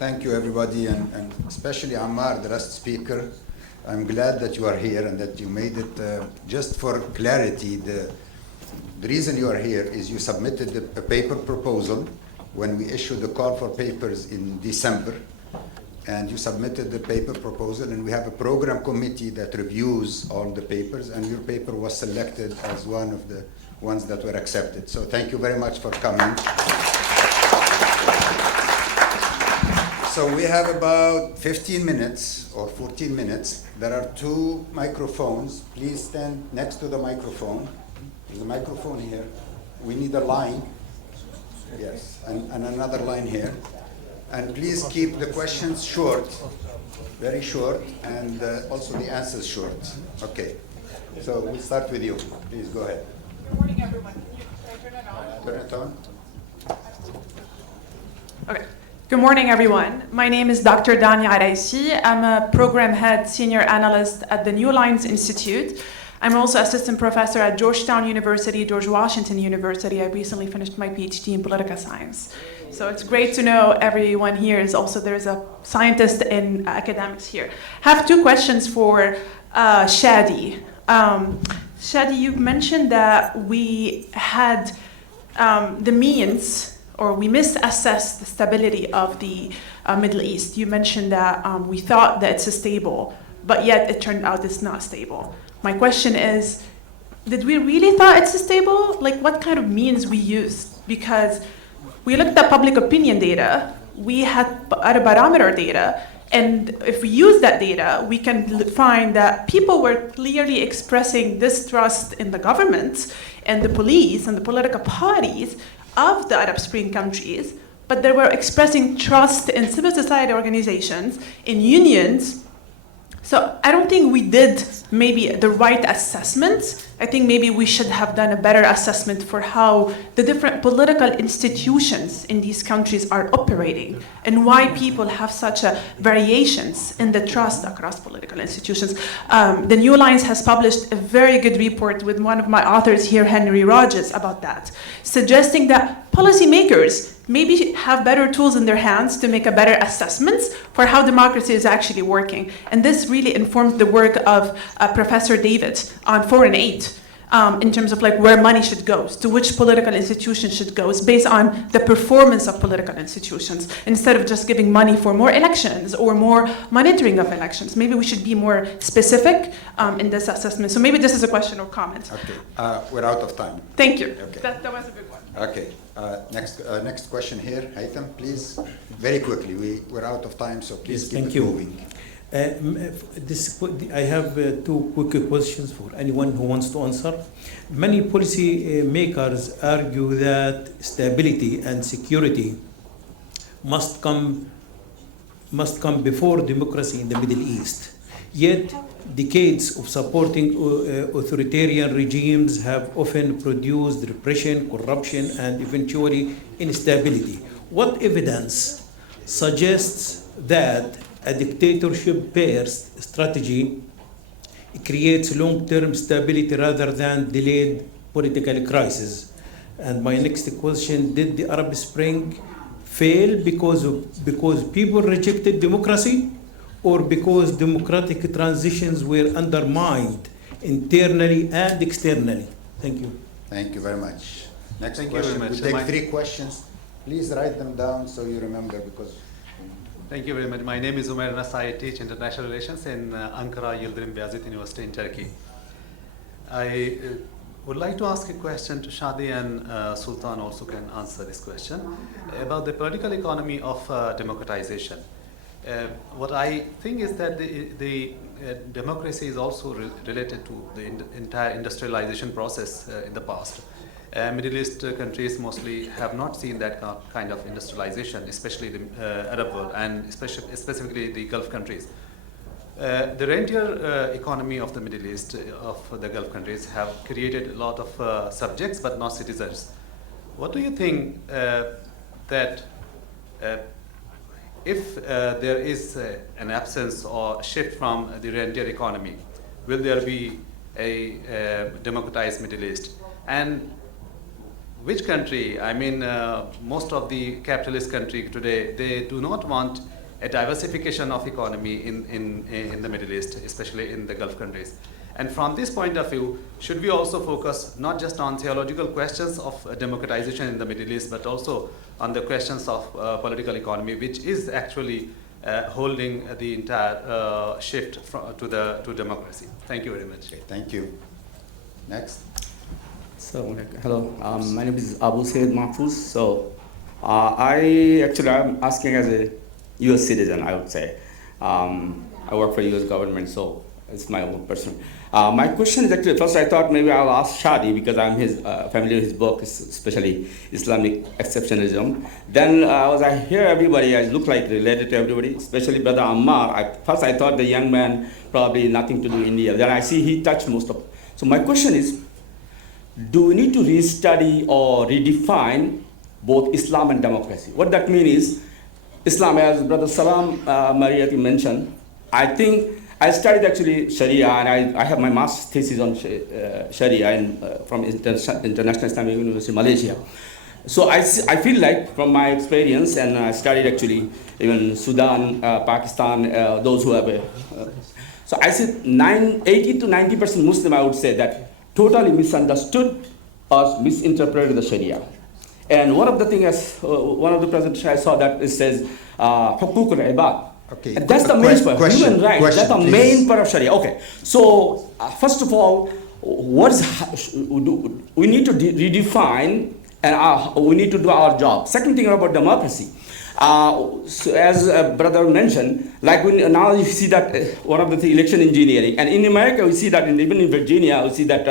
Thank you, everybody, and especially Ammar, the last speaker. I'm glad that you are here and that you made it. Just for clarity, the reason you are here is you submitted a paper proposal when we issued the call for papers in December, and you submitted the paper proposal, and we have a program committee that reviews all the papers, and your paper was selected as one of the ones that were accepted. So thank you very much for coming. So we have about 15 minutes or 14 minutes. There are 2 microphones. Please stand next to the microphone. There's a microphone here. We need a line. Yes, and another line here. And please keep the questions short, very short, and also the answers short. Okay, so we'll start with you. Please go ahead. Good morning, everyone. Can I turn it on? Turn it on. Okay. Good morning, everyone. My name is Dr. Dania Araisi. I'm a program head senior analyst at the New Lines Institute. I'm also assistant professor at Georgetown University, George Washington University. I recently finished my PhD in political science. So it's great to know everyone here is also, there's a scientist in academics here. I have 2 questions for Shadi. Shadi, you mentioned that we had the means, or we misassessed the stability of the Middle East. You mentioned that we thought that it's stable, but yet it turned out it's not stable. My question is, did we really thought it's stable? Like, what kind of means we used? Because we looked at public opinion data, we had barometer data, and if we use that data, we can find that people were clearly expressing distrust in the government and the police and the political parties of the Arab Spring countries, but they were expressing trust in civil society organizations, in unions. So I don't think we did maybe the right assessment. I think maybe we should have done a better assessment for how the different political institutions in these countries are operating and why people have such a variations in the trust across political institutions. The New Lines has published a very good report with one of my authors here, Henry Rogers, about that, suggesting that policymakers maybe have better tools in their hands to make a better assessments for how democracy is actually working. And this really informed the work of Professor David on foreign aid in terms of like where money should go, to which political institution should go. It's based on the performance of political institutions instead of just giving money for more elections or more monitoring of elections. Maybe we should be more specific in this assessment. So maybe this is a question or comment. Okay, we're out of time. Thank you. Okay. That was a good one. Okay, next question here, Haytham, please, very quickly. We're out of time, so please keep it moving. I have 2 quick questions for anyone who wants to answer. Many policy makers argue that stability and security must come before democracy in the Middle East. Yet, decades of supporting authoritarian regimes have often produced repression, corruption, and eventually instability. What evidence suggests that a dictatorship-based strategy creates long-term stability rather than delayed political crisis? And my next question, did the Arab Spring fail because people rejected democracy, or because democratic transitions were undermined internally and externally? Thank you. Thank you very much. Next Thank question. you very much. We'll take 3 questions. Please write them down so you remember, because... Thank you very much. My name is Umair Nas. I teach international relations in Ankara Yildirim Beyazıt University in Turkey. I would like to ask a question to Shadi, and Sultan also can answer this question, about the political economy of democratization. What I think is that the democracy is also related to the entire industrialization process in the past. Middle East countries mostly have not seen that kind of industrialization, especially the Arab world, and specifically the Gulf countries. The rentier economy of the Middle East, of the Gulf countries, have created a lot of subjects but not citizens. What do you think that if there is an absence or shift from the rentier economy, will there be a democratized Middle East? And which country, I mean, most of the capitalist country today, they do not want a diversification of economy in the Middle East, especially in the Gulf countries. And from this point of view, should we also focus not just on theological questions of democratization in the Middle East, but also on the questions of political economy, which is actually holding the entire shift to democracy? Thank you very much. Okay, thank you. Next. So, hello, my name is Abu Sayyid Mahfouz. So, I'm asking as a US citizen, I would say. I work for US government, so it's my own person. My question is actually, first I thought maybe I'll ask Shadi because I'm familiar with his book, especially Islamic exceptionalism. Then as I hear everybody, I look like related to everybody, especially Brother Ammar. First I thought the young man probably nothing to do in India. Then I see he touched most of. So my question is, do we need to restudy or redefine both Islam and democracy? What that means is, Islam, as Brother Salam Mariyati mentioned, I think I studied actually Sharia, and I have my master's thesis on Sharia from International Islamic University, Malaysia. So I feel like from my experience, and I studied actually even Sudan, Pakistan, those who have so I said 80 to 90% Muslim, I would say, that totally misunderstood or misinterpreted the Sharia. And one of the things, one of the presentations I saw that it says, Hukuk al-Ibad. Okay. And that's the main part, human rights, that's the main part of Sharia. Okay, so first of all, we need to redefine, and we need to do our job. Second thing about democracy. So as brother mentioned, like now you see that one of the things, election engineering, and in America we see that, even in Virginia we see that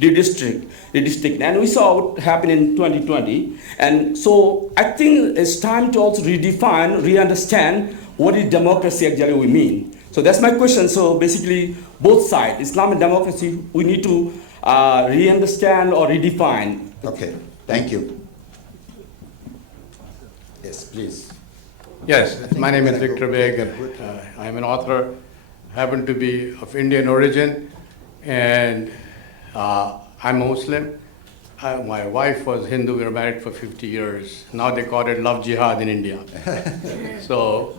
redistricting, and we saw it happen in 2020. And so I think it's time to also redefine, re-understand what is democracy actually we mean. So that's my question. So basically, both sides, Islam and democracy, we need to re-understand or redefine. Okay, thank you. Yes, please. Yes, my name is Victor Beg. I'm an author, happen to be of Indian origin, and I'm Muslim. My wife was Hindu. We were married for 50 years. Now they call it love jihad in India. So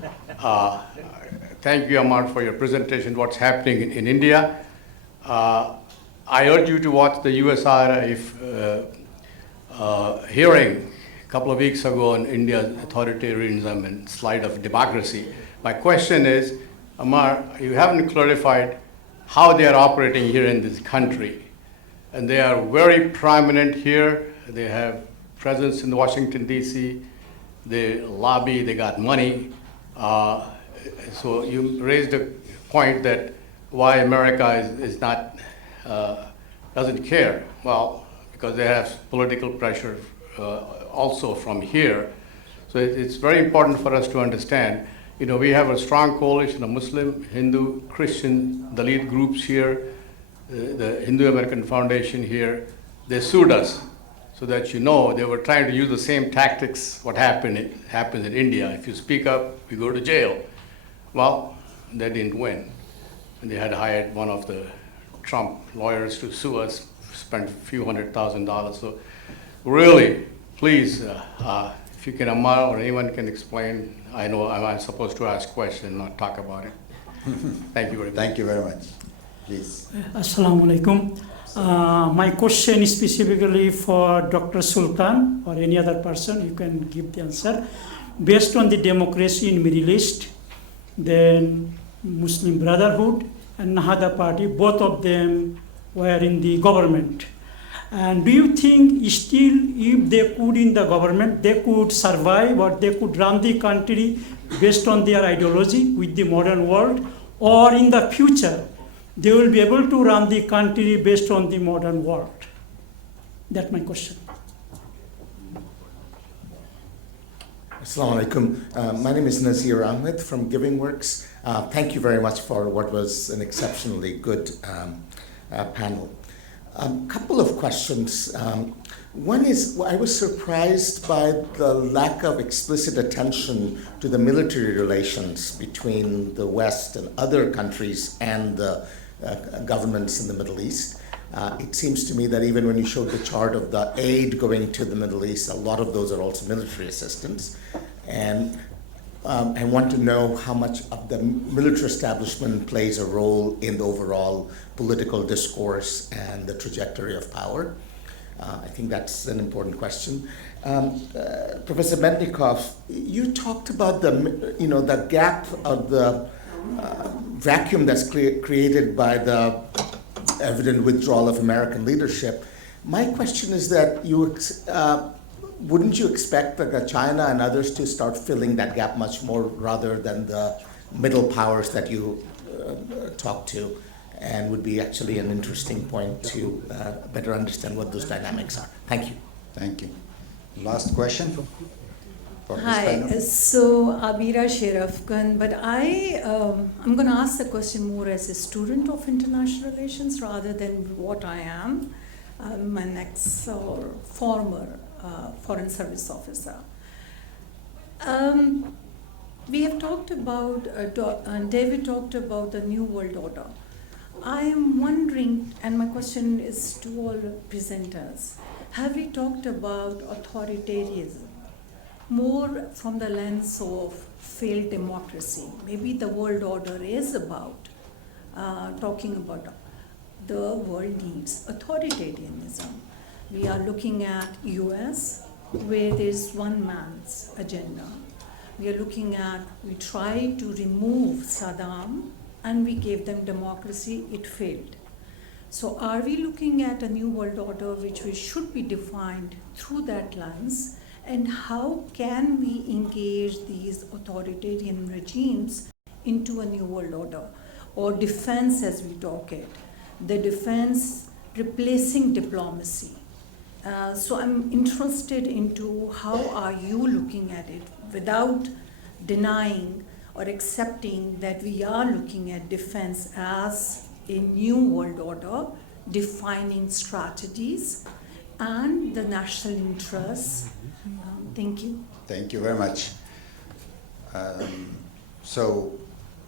thank you, Ammar, for your presentation, what's happening in India. I urge you to watch the USRF hearing a couple of weeks ago on India's authoritarianism and slide of democracy. My question is, Ammar, you haven't clarified how they are operating here in this country. And they are very prominent here. They have presence in Washington, D.C. They lobby, they got money. So you raised a point that why America is not, doesn't care. Well, because they have political pressure also from here. So it's very important for us to understand, you know, we have a strong coalition of Muslim, Hindu, Christian, the lead groups here, the Hindu American Foundation here. They sued us so that you know they were trying to use the same tactics what happens in India. If you speak up, you go to jail. Well, they didn't win. And they had hired one of the Trump lawyers to sue us, spent a few $100,000. So really, please, if you can, Ammar or anyone can explain. I know I'm supposed to ask questions, not talk about it. Thank you very much. Thank you very much. Please. Assalamu alaikum. My question is specifically for Dr. Sultan or any other person. You can give the answer. Based on the democracy in Middle East, then Muslim Brotherhood and Nahda Party, both of them were in the government. And do you think still if they could in the government, they could survive or they could run the country based on their ideology with the modern world, or in the future, they will be able to run the country based on the modern world? That's my question. Assalamu alaikum. My name is Nazir Ahmed from Giving Works. Thank you very much for what was an exceptionally good panel. Couple of questions. One is, I was surprised by the lack of explicit attention to the military relations between the West and other countries and the governments in the Middle East. It seems to me that even when you showed the chart of the aid going to the Middle East, a lot of those are also military assistance. And I want to know how much of the military establishment plays a role in the overall political discourse and the trajectory of power. I think that's an important question. Professor Mednicoff, you talked about the gap of the vacuum that's created by the evident withdrawal of American leadership. My question is that wouldn't you expect China and others to start filling that gap much more rather than the middle powers that you talk to? And would be actually an interesting point to better understand what those dynamics are. Thank you. Thank you. Last question for this Hi, panel. so Abira Sherafgan, but I'm going to ask the question more as a student of international relations rather than what I am. I'm an former foreign service officer. We have talked about, David talked about the New World Order. I am wondering, and my question is to all presenters, have we talked about authoritarianism more from the lens of failed democracy? Maybe the world order is about talking about the world needs authoritarianism. We are looking at US, where there's one man's agenda. We are looking at, we tried to remove Saddam and we gave them democracy, it failed. So are we looking at a new world order which should be defined through that lens? And how can we engage these authoritarian regimes into a new world order? Or defense as we talk it, the defense replacing diplomacy. So I'm interested into how are you looking at it without denying or accepting that we are looking at defense as a new world order, defining strategies and the national interests. Thank you. Thank you very much. So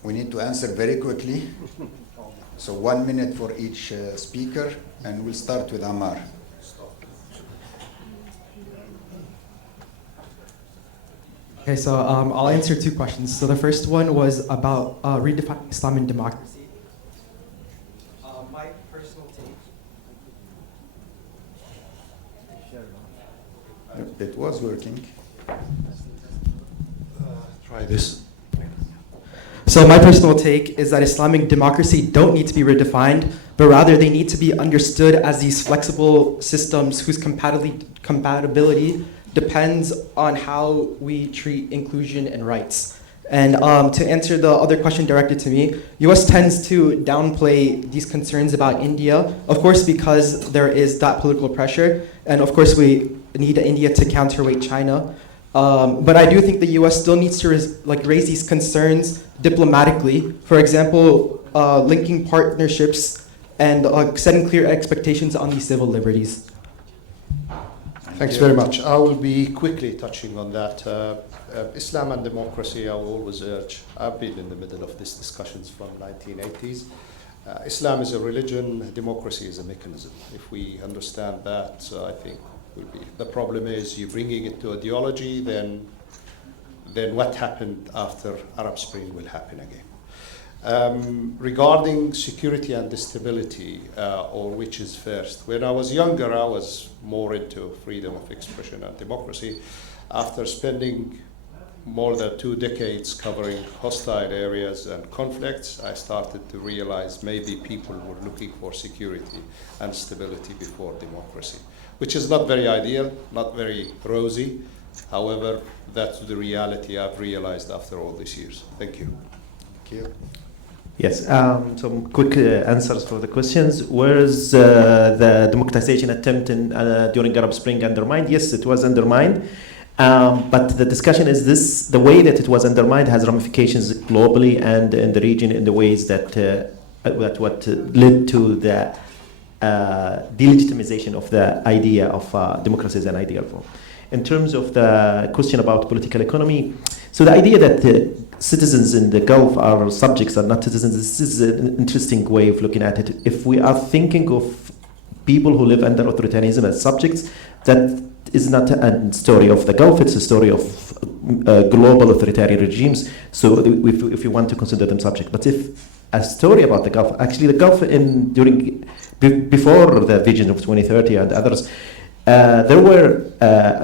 we need to answer very quickly. So 1 minute for each speaker, and we'll start with Ammar. Okay, so I'll answer two questions. So the first one was about redefining Islam and democracy. My personal take. It was working. Try this. So my personal take is that Islamic democracy don't need to be redefined, but rather they need to be understood as these flexible systems whose compatibility depends on how we treat inclusion and rights. And to answer the other question directed to me, US tends to downplay these concerns about India, of course because there is that political pressure, and of course we need India to counterweight China. But I do think the US still needs to raise these concerns diplomatically. For example, linking partnerships and setting clear expectations on these civil liberties. Thanks very much. I will be quickly touching on that. Islam and democracy, I will always urge. I've been in the middle of these discussions from 1980s. Islam is a religion, democracy is a mechanism. If we understand that, I think we'll be. The problem is you're bringing it to ideology, then what happened after Arab Spring will happen again. Regarding security and stability, or which is first, when I was younger, I was more into freedom of expression and democracy. After spending more than 2 decades covering hostile areas and conflicts, I started to realize maybe people were looking for security and stability before democracy, which is not very ideal, not very rosy. However, that's the reality I've realized after all these years. Thank you. Thank you. Yes, some quick answers for the questions. Where's the democratization attempt during Arab Spring undermined? Yes, it was undermined. But the discussion is this: the way that it was undermined has ramifications globally and in the region in the ways that what led to the delegitimization of the idea of democracy as an ideal form. In terms of the question about political economy, so the idea that citizens in the Gulf are subjects, are not citizens, this is an interesting way of looking at it. If we are thinking of people who live under authoritarianism as subjects. That is not a story of the Gulf, it's a story of global authoritarian regimes. So if you want to consider them subject. But if a story about the Gulf, actually the Gulf before the vision of 2030 and others, there were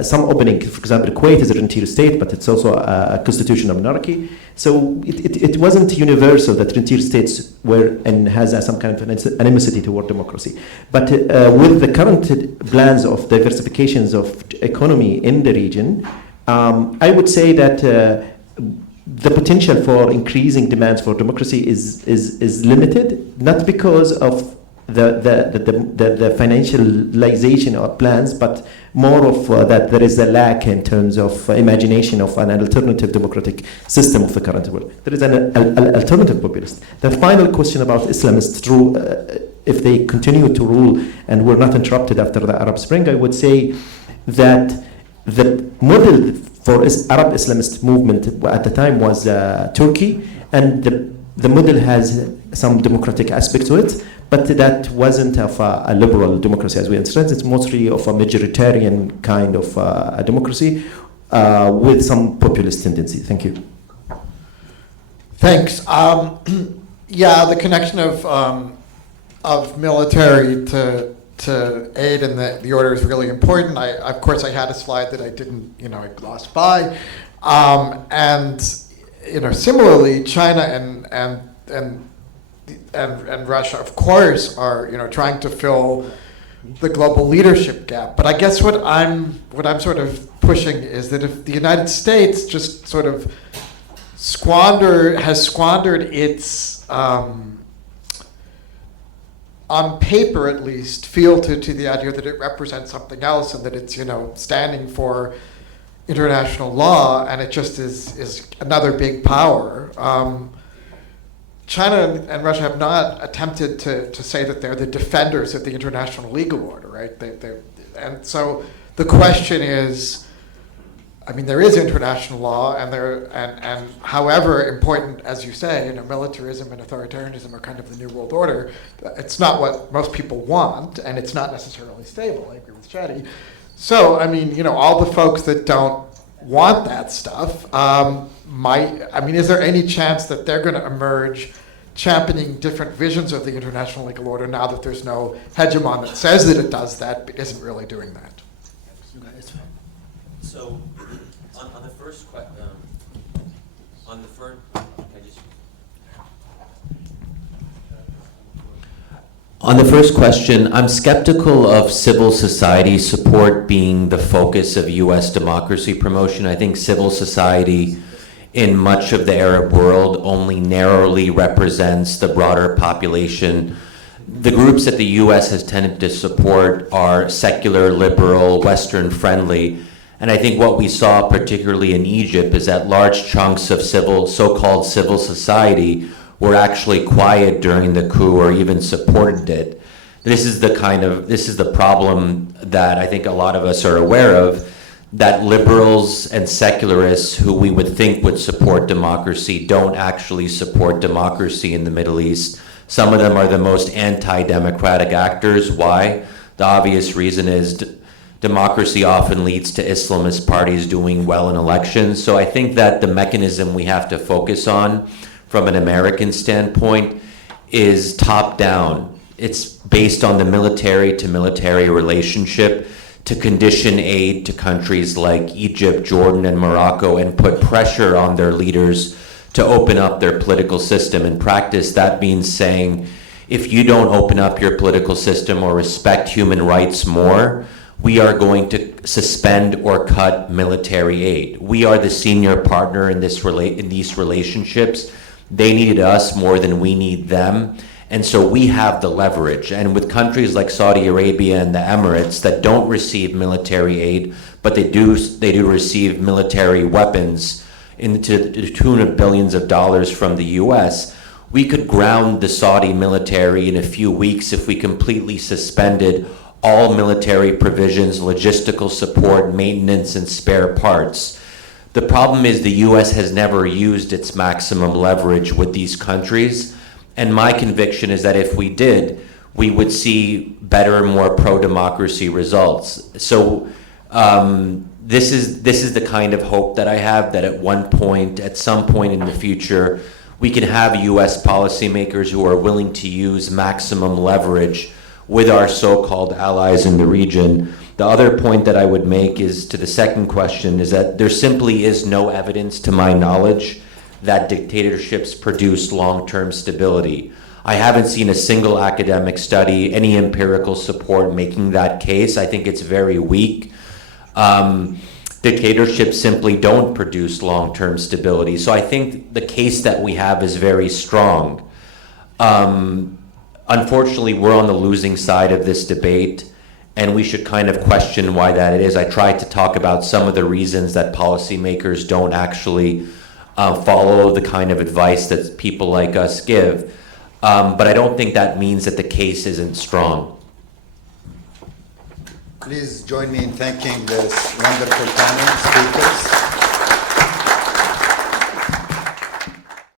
some opening. For example, Kuwait is a rentier state, but it's also a constitutional monarchy. So it wasn't universal that rentier states were and has some kind of animosity toward democracy. But with the current plans of diversifications of economy in the region, I would say that the potential for increasing demands for democracy is limited, not because of the financialization of plans, but more of that there is a lack in terms of imagination of an alternative democratic system of the current world. There is an alternative populist. The final question about Islamists rule, if they continue to rule and were not interrupted after the Arab Spring, I would say that the model for Arab Islamist movement at the time was Turkey, and the model has some democratic aspect to it, but that wasn't of a liberal democracy as we understand. It's mostly of a majoritarian kind of a democracy with some populist tendency. Thank you. Thanks. Yeah, the connection of military to aid in the order is really important. Of course, I had a slide that I didn't, I glossed by, and similarly, China and Russia, of course, are trying to fill the global leadership gap. But I guess what I'm sort of pushing is that if the United States just sort of has squandered its on paper at least, feel to the idea that it represents something else and that it's, standing for international law, and it just is another big power. China and Russia have not attempted to say that they're the defenders of the international legal order, right? And so the question is, there is international law, and however important, as you say, militarism and authoritarianism are kind of the new world order. It's not what most people want, and it's not necessarily stable. I agree with Shadi. So, all the folks that don't want that stuff is there any chance that they're going to emerge championing different visions of the international legal order now that there's no hegemon that says that it does that but isn't really doing that? So, on the first question, on the first question, I'm skeptical of civil society support being the focus of U.S. democracy promotion. I think civil society in much of the Arab world only narrowly represents the broader population. The groups that the U.S. has tended to support are secular, liberal, Western friendly. And I think what we saw particularly in Egypt is that large chunks of so-called civil society were actually quiet during the coup or even supported it. This is the problem that I think a lot of us are aware of, that liberals and secularists who we would think would support democracy don't actually support democracy in the Middle East. Some of them are the most anti-democratic actors. Why? The obvious reason is democracy often leads to Islamist parties doing well in elections. So I think that the mechanism we have to focus on from an American standpoint is top-down. It's based on the military-to-military relationship to condition aid to countries like Egypt, Jordan, and Morocco and put pressure on their leaders to open up their political system. In practice, that means saying, if you don't open up your political system or respect human rights more, we are going to suspend or cut military aid. We are the senior partner in these relationships. They needed us more than we need them. And so we have the leverage. And with countries like Saudi Arabia and the Emirates that don't receive military aid, but they do receive military weapons to the tune of billions of dollars from the US, we could ground the Saudi military in a few weeks if we completely suspended all military provisions, logistical support, maintenance, and spare parts. The problem is the US has never used its maximum leverage with these countries. And my conviction is that if we did, we would see better, more pro-democracy results. So this is the kind of hope that I have, that at some point in the future, we can have U.S. policymakers who are willing to use maximum leverage with our so-called allies in the region. The other point that I would make is to the second question is that there simply is no evidence, to my knowledge, that dictatorships produce long-term stability. I haven't seen a single academic study, any empirical support making that case. I think it's very weak. Dictatorships simply don't produce long-term stability. So I think the case that we have is very strong. Unfortunately, we're on the losing side of this debate, and we should kind of question why that is. I tried to talk about some of the reasons that policymakers don't actually follow the kind of advice that people like us give. But I don't think that means that the case isn't strong. Please join me in thanking this wonderful panel.